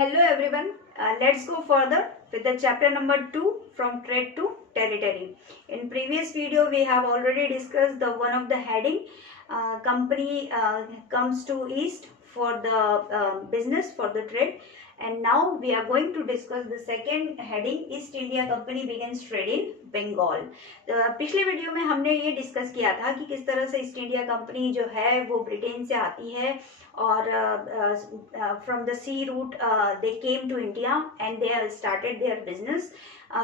Hello everyone. Let's go further with the chapter number 2 from trade to territory. In previous video we have already discussed the one of the heading company comes to east for the business for the trade, and now we are going to discuss the second heading East India Company begins trade in Bengal. पिछले video में हमने ये discuss किया था कि किस तरह से ईस्ट इंडिया कंपनी जो है वो ब्रिटेन से आती है और from the sea route they came to India and they have started their business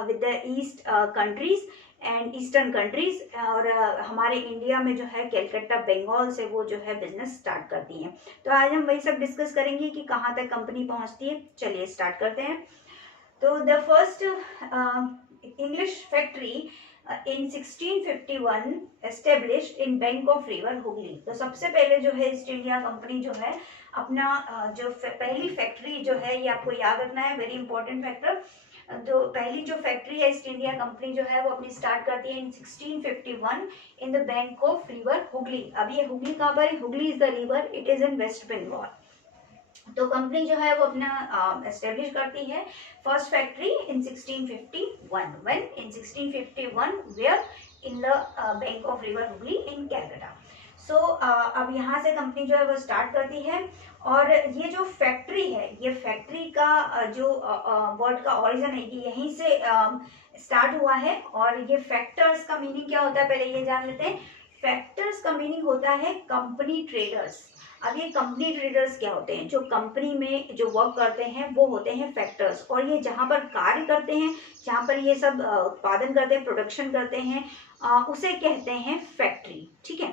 with the east countries and eastern countries और हमारे इंडिया में जो है कलकत्ता बंगाल से वो जो है बिजनेस स्टार्ट करती हैं। तो आज हम वही सब डिस्कस करेंगे कि कहाँ तक कंपनी पहुँचती है। चलिए स्टार्ट करते हैं। तो the first English factory in 1651 established in bank of river Hooghly. तो सबसे पहले जो है ईस्ट इंडिया कंपनी जो है अपना जो पहली फैक्ट्री जो है ये आपको याद रखना है, वेरी इंपॉर्टेंट फैक्टर। तो पहली जो फैक्ट्री है ईस्ट इंडिया कंपनी जो है वो अपनी स्टार्ट करती है in 1651 in the bank of river Hooghly. अब ये हुगली कहाँ पर है? Hooghly is the river, it is in West Bengal. तो कंपनी जो है वो अपना एस्टेब्लिश करती है first factory in 1651 when in 1651 where in the bank of river Hooghly in Calcutta. So अब यहाँ से कंपनी जो है वो स्टार्ट करती है और ये जो फैक्ट्री है ये फैक्ट्री का जो वर्ड का ओरिजिन है ये यहीं से स्टार्ट हुआ है। और ये फैक्टर्स का मीनिंग क्या होता है पहले ये जान लेते हैं। फैक्टर्स का मीनिंग होता है कंपनी ट्रेडर्स। अब ये कंपनी ट्रेडर्स क्या होते हैं? जो कंपनी में जो वर्क करते हैं वो होते हैं फैक्टर्स, और ये जहाँ पर कार्य करते हैं, जहाँ पर ये सब उत्पादन करते हैं, प्रोडक्शन करते हैं, उसे कहते हैं फैक्ट्री। ठीक है,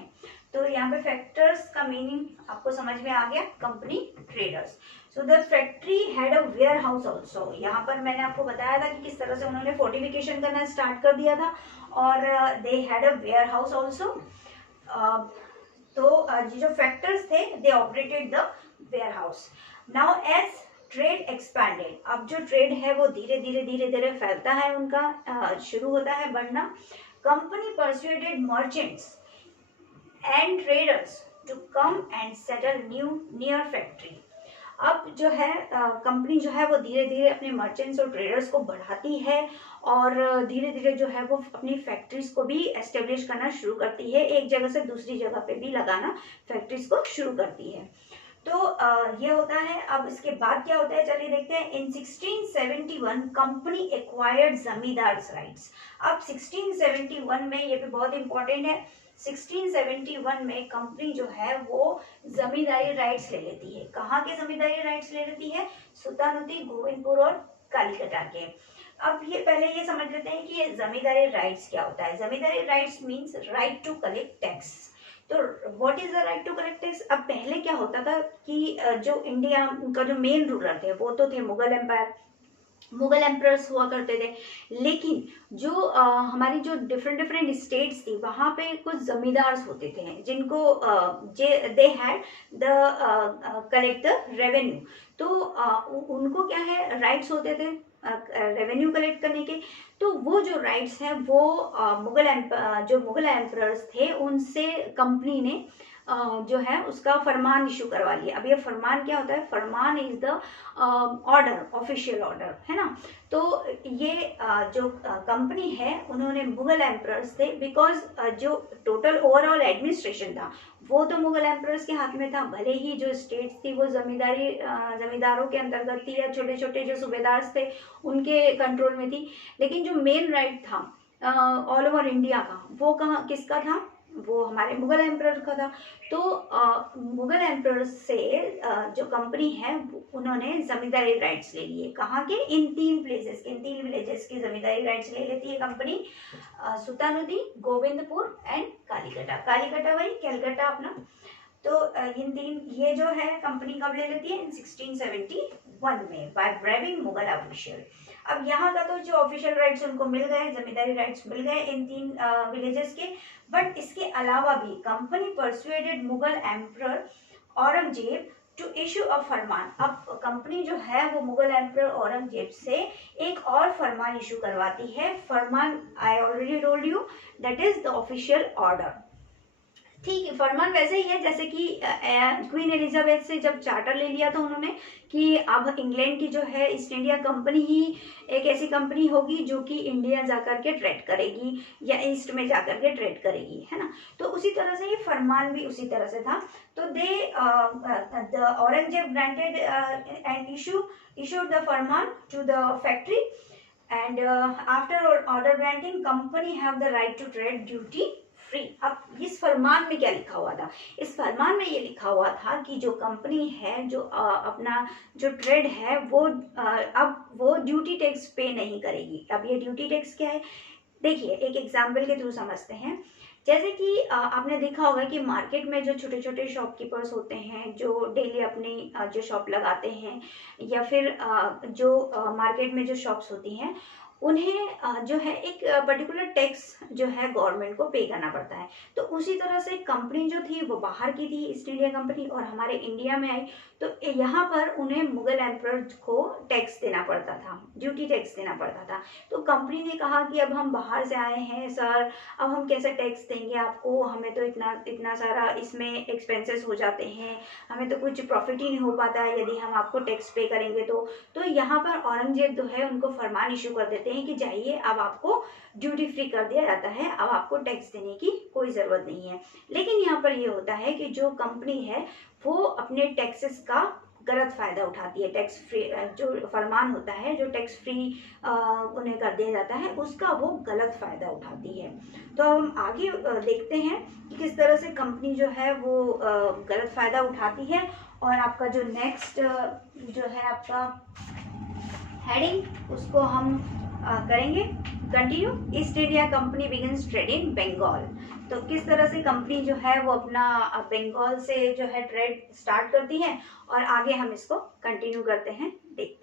तो यहाँ पे फैक्टर्स का मीनिंग आपको समझ में आ गया, company traders. So the factory had a warehouse also. यहाँ पर मैंने आपको बताया था कि किस तरह से उन्होंने फोर्टिफिकेशन करना स्टार्ट कर दिया था और they had a warehouse also. तो ये जो फैक्टर्स थे they operated the warehouse. Now as trade expanded, अब जो ट्रेड है वो धीरे धीरे फैलता है, उनका शुरू होता है बढ़ना। Company persuaded merchants and traders to come and settle new near factory. अब जो है कंपनी जो है वो धीरे धीरे अपने मर्चेंट्स और ट्रेडर्स को बढ़ाती है और धीरे धीरे जो है वो अपनी फैक्ट्रीज को भी एस्टेब्लिश करना शुरू करती है, एक जगह से दूसरी जगह पे भी लगाना फैक्ट्रीज को शुरू करती है। तो ये होता है। अब इसके बाद क्या होता है चलिए देखते हैं। इन 1671 कंपनी एक्वायर्ड जमींदार्स राइट्स। अब 1671 में ये भी बहुत इंपॉर्टेंट है, 1671 में कंपनी जो है वो जमींदारी राइट्स ले लेती है। कहाँ के जमींदारी राइट्स ले लेती है? सुल्तानुद्दी, गोविंदपुर और कालीकटा के। अब ये पहले ये समझ लेते हैं कि ये जमींदारी राइट्स क्या होता है। Zamindari rights means right to collect tax. तो what is the right to collect tax? अब पहले क्या होता था कि जो इंडिया का जो मेन रूलर थे वो तो थे मुगल एम्पायर, मुगल एम्परर्स हुआ करते थे, लेकिन जो हमारी जो डिफरेंट स्टेट्स थी वहाँ पे कुछ जमींदार्स होते थे जिनको they had the collect the revenue. तो उनको क्या है राइट्स होते थे रेवेन्यू कलेक्ट करने के। तो वो जो राइट्स हैं वो जो मुगल एम्परर्स थे उनसे कंपनी ने जो है उसका फरमान इशू करवा लिया। अब ये फरमान क्या होता है? Farman is the order, official order, है ना। तो ये जो कंपनी है उन्होंने मुगल एम्परर्स थे, बिकॉज जो टोटल ओवरऑल एडमिनिस्ट्रेशन था वो तो मुगल एम्परर्स के हाथ में था। भले ही जो स्टेट्स थी वो जमींदारों के अंतर्गत थी या छोटे छोटे जो सूबेदार थे उनके कंट्रोल में थी, लेकिन जो मेन राइट था ऑल ओवर इंडिया का वो किसका था? वो हमारे मुगल एम्परर का था। तो मुगल एम्परर से जो कंपनी है उन्होंने जमींदारी राइट्स ले लिए। कहाँ के? इन 3 प्लेसेस के, इन 3 विलेजेस की जमींदारी राइट्स ले लेती है कंपनी, सुल्तानुद्दी, गोविंदपुर एंड कालीकटा। कालीकटा वही कलकत्ता अपना। तो इन 3 ये जो है कंपनी कब ले लेती है? इन 1671 में बाय ब्रेविंग मुगल ऑफिशियल। अब यहाँ का तो जो ऑफिशियल राइट्स उनको मिल गए, जमींदारी राइट्स मिल गए इन 3 विलेजेस के, बट इसके अलावा भी company persuaded Mughal emperor Aurangzeb to issue a farman. अब कंपनी जो है वो मुगल एम्परर औरंगजेब से एक और फरमान इशू करवाती है। Farman I already told you that is the official order. ठीक है, फरमान वैसे ही है जैसे कि क्वीन एलिजाबेथ से जब चार्टर ले लिया था उन्होंने कि अब इंग्लैंड की जो है ईस्ट इंडिया कंपनी ही एक ऐसी कंपनी होगी जो कि इंडिया जाकर के ट्रेड करेगी या ईस्ट में जाकर के ट्रेड करेगी, है ना। तो उसी तरह से ये फरमान भी उसी तरह से था। तो the Aurangzeb granted and issued the farman to the factory and after order granting company have the right to trade duty free. अब इस फरमान में क्या लिखा हुआ था? इस फरमान में ये लिखा हुआ था कि जो कंपनी है जो अपना जो ट्रेड है वो अब वो ड्यूटी टैक्स पे नहीं करेगी। अब ये ड्यूटी टैक्स क्या है, देखिए एक एग्जाम्पल के थ्रू समझते हैं। जैसे कि आपने देखा होगा कि मार्केट में जो छोटे छोटे शॉपकीपर्स होते हैं जो डेली अपनी जो शॉप लगाते हैं या फिर जो मार्केट में जो शॉप्स होती हैं उन्हें जो है एक पर्टिकुलर टैक्स जो है गवर्नमेंट को पे करना पड़ता है। तो उसी तरह से कंपनी जो थी वो बाहर की थी ईस्ट इंडिया कंपनी और हमारे इंडिया में आई, तो यहाँ पर उन्हें मुगल एम्परर को टैक्स देना पड़ता था, ड्यूटी टैक्स देना पड़ता था। तो कंपनी ने कहा कि अब हम बाहर से आए हैं सर, अब हम कैसे टैक्स देंगे आपको, हमें तो इतना सारा इसमें एक्सपेंसेस हो जाते हैं, हमें तो कुछ प्रॉफिट ही नहीं हो पाता है यदि हम आपको टैक्स पे करेंगे। तो यहाँ पर औरंगजेब जो है उनको फरमान इशू कर देते हैं कि जाइए अब आपको ड्यूटी फ्री कर दिया जाता है, अब आपको टैक्स देने की कोई ज़रूरत नहीं है। लेकिन यहाँ पर ये होता है कि जो कंपनी है वो अपने टैक्सेस का गलत फ़ायदा उठाती है। टैक्स फ्री जो फरमान होता है जो टैक्स फ्री उन्हें कर दिया जाता है उसका वो गलत फ़ायदा उठाती है। तो हम आगे देखते हैं कि किस तरह से कंपनी जो है वो गलत फ़ायदा उठाती है। और आपका जो नेक्स्ट जो है आपका हेडिंग उसको हम करेंगे continue. East India Company begins trade in Bengal. तो किस तरह से कंपनी जो है वो अपना बंगाल से जो है ट्रेड स्टार्ट करती है और आगे हम इसको कंटिन्यू करते हैं, देखते हैं।